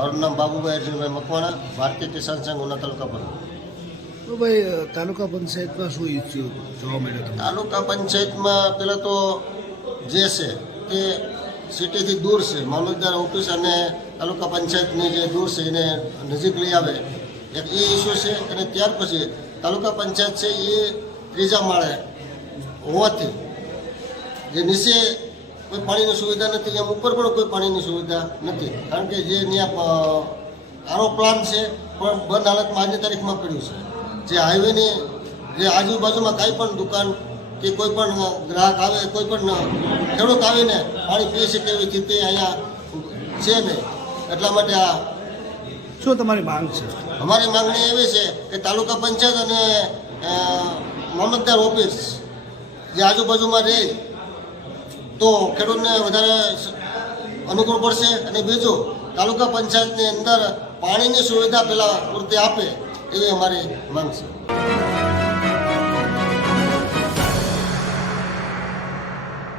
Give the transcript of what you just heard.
મારું નામ બાબુભાઈ અર્જુનભાઈ મકવાણા, ભારતીય કિસાન સંઘ ઉના તાલુકા પર. તો ભાઈ તાલુકા પંચાયતમાં શું ઇસ્યુ જોવા મળ્યો તમને? તાલુકા પંચાયતમાં પહેલાં તો જે છે તે સિટીથી દૂર છે. મામલતદાર ઓફિસ અને તાલુકા પંચાયતની જે દૂર છે એને નજીક લઈ આવે, એક એ ઇસ્યુ છે. અને ત્યાર પછી તાલુકા પંચાયત છે એ ત્રીજા માળે હોવાથી જે નીચે કોઈ પાણીની સુવિધા નથી, એમ ઉપર પણ કોઈ પાણીની સુવિધા નથી. કારણ કે જે ત્યાં આરો પ્લાન છે પણ બંધ હાલતમાં આજની તારીખમાં પડ્યું છે. જે હાઈવેની જે આજુબાજુમાં કાંઈ પણ દુકાન કે કોઈ પણ ગ્રાહક આવે, કોઈ પણ ખેડૂત આવીને પાણી પી શકે એવી સ્થિતિ અહીંયા છે નહીં. એટલા માટે આ શું તમારી માંગ છે? અમારી માંગણી એવી છે કે તાલુકા પંચાયત અને મામલતદાર ઓફિસ જે આજુબાજુમાં રહે તો ખેડૂતને વધારે અનુકૂળ પડશે. અને બીજું, તાલુકા પંચાયતની અંદર પાણીની સુવિધા પહેલાં પૂરતી આપે એવી અમારી માંગ છે.